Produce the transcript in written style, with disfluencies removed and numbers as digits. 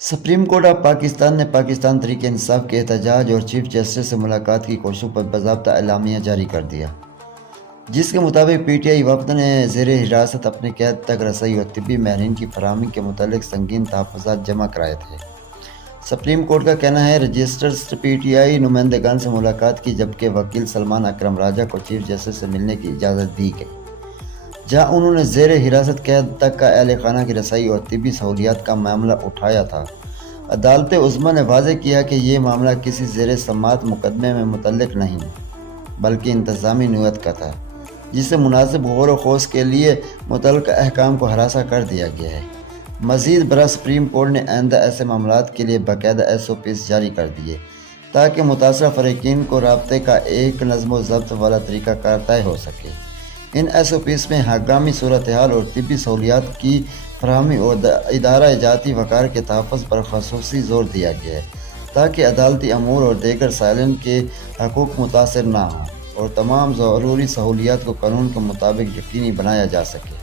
Supreme court of Pakistan نے پاکستان تحریک انصاف کے احتجاج اور چیف جسٹس سے ملاقات کی کوششوں پر باضابطہ اعلامیہ جاری کر دیا، جس کے مطابق پی ٹی آئی وفد نے زیر حراست اپنی قید تک رسائی اور طبی ماہرین کی فراہمی کے متعلق سنگین تحفظات جمع کرائے تھے۔ سپریم کورٹ کا کہنا ہے رجسٹرز پی ٹی آئی نمائندگان سے ملاقات کی، جبکہ وکیل سلمان اکرم راجہ کو چیف جسٹس سے ملنے کی اجازت دی گئی، جہاں انہوں نے زیر حراست قید تک کا اہل خانہ کی رسائی اور طبی سہولیات کا معاملہ اٹھایا تھا۔ عدالت عظمیٰ نے واضح کیا کہ یہ معاملہ کسی زیر سماعت مقدمے میں متعلق نہیں، بلکہ انتظامی نوعیت کا تھا، جس سے مناسب غور و خوض کے لیے متعلقہ احکام کو ہراساں کر دیا گیا ہے۔ مزید برآں سپریم کورٹ نے آئندہ ایسے معاملات کے لیے باقاعدہ SOPs جاری کر دیے تاکہ متاثرہ فریقین کو رابطے کا ایک نظم و ضبط والا طریقہ کار طے ہو سکے۔ ان SOPs میں ہنگامی صورتحال اور طبی سہولیات کی فراہمی اور ادارہ جاتی وقار کے تحفظ پر خصوصی زور دیا گیا ہے، تاکہ عدالتی امور اور دیگر سائلین کے حقوق متاثر نہ ہوں اور تمام ضروری سہولیات کو قانون کے مطابق یقینی بنایا جا سکے۔